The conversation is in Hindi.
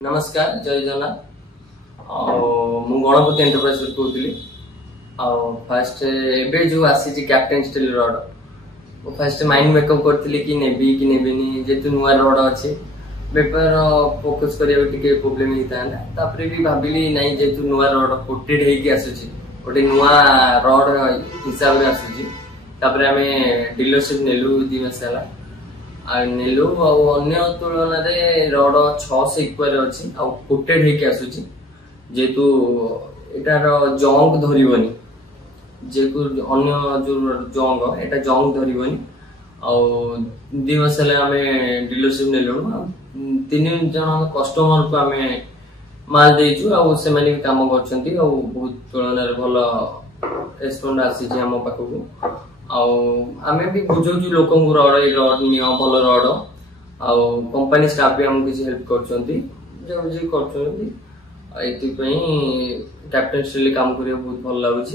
नमस्कार जय जगन्नाथ मु गणपति एंटरप्राइज कहूली फास्ट एबे जो आसी कैप्टेन स्टील रड फास्ट माइंड मेकअप करती कि नेबी कि नेबिनी जेतु नुआ रड अच्छे बेपार फोकस करिया प्रोब्लेम होता भी भाविली नाई जेतु नुआ रड कोटेड होगी आसूची गोटे नुआ रड हिसाब से आसूची आम डीलरशिप नेलु 2 मास नेलु अन्य तुलन रड 600 इक्वार अच्छी कोटेड होगी आसूची जेतु एटार जंग धरबनी जेकु अन्य जो जंग एटा जंग धरबनी आ 2 मास आम डीलरशिप नेलु 3 जन कस्टमर को आम माल देचु से काम कर बहुत तुलन भल रेस्पॉन्ड आसी आम पाखक आम भी बुझु लोक रड निय भल रड कंपनी स्टाफ भी आमको किसी हेल्प कर कैप्टेन स्टील काम करिया बहुत भल लगुच।